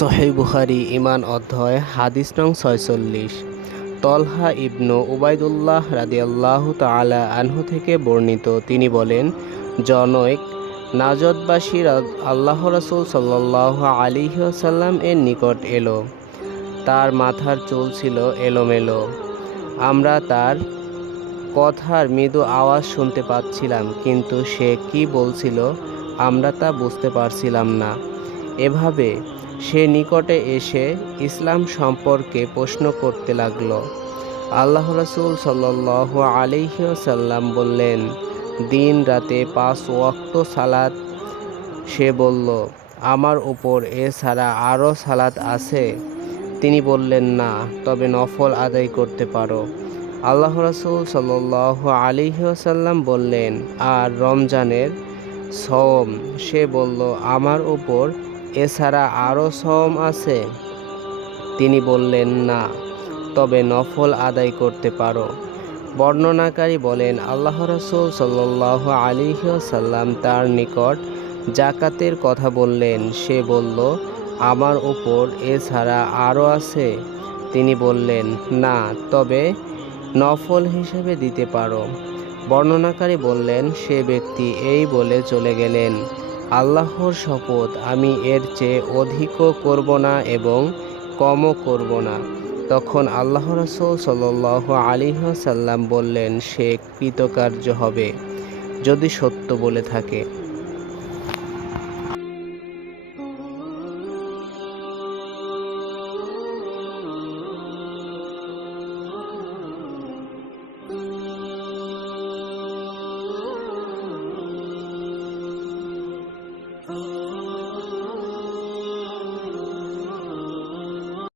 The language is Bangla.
সহিহ বুখারী ঈমান অধ্যায় হাদিস নং ৪৬। তলহা ইবনু উবাইদুল্লাহ রাদিয়াল্লাহু তাআলা আনহু থেকে বর্ণিত, তিনি বলেন, জনৈক নাজদবাসী আল্লাহ রাসূল সাল্লাল্লাহু আলাইহি ওয়াসাল্লাম এর নিকট এলো। তার মাথার চুল ছিল এলোমেলো। আমরা তার কথার মৃদু আওয়াজ শুনতে পাচ্ছিলাম, কিন্তু সে কি বলছিল আমরা তা বুঝতে পারছিলাম না। এভাবে সে নিকটে এসে ইসলাম সম্পর্কে প্রশ্ন করতে লাগল। আল্লাহ রাসূল সাল্লাল্লাহু আলাইহি ওয়াসাল্লাম বললেন, দিন রাতে 5 ওয়াক্ত সালাত। সে বলল, আমার উপর এছাড়া আরও সালাত আছে? তিনি বললেন, না, তবে নফল আদায় করতে পারো। আল্লাহ রাসূল সাল্লাল্লাহু আলাইহি ওয়াসাল্লাম বললেন, আর রমজানের সওম? সে বলল, আমার উপর এছাড়া আরও সওম আছে? তিনি বললেন, না, তবে নফল আদায় করতে পারো। বর্ণনাকারী বলেন, আল্লাহ রাসূল সাল্লাল্লাহু আলাইহি ওয়াসাল্লাম তার নিকট যাকাতের কথা বললেন। সে বলল, আমার উপর এছাড়া আরও আছে? তিনি বললেন, না, তবে নফল হিসেবে দিতে পারো। বর্ণনাকারী বললেন, সে ব্যক্তি এই বলে চলে গেলেন, আল্লাহর শপথ, আমি এর চেয়ে অধিকও করব না এবং কমও করব না। তখন আল্লাহ রাসূল সাল্লাল্লাহু আলাইহি ওয়াসাল্লাম বললেন, সে কৃতকার্য হবে যদি সত্য বলে থাকে।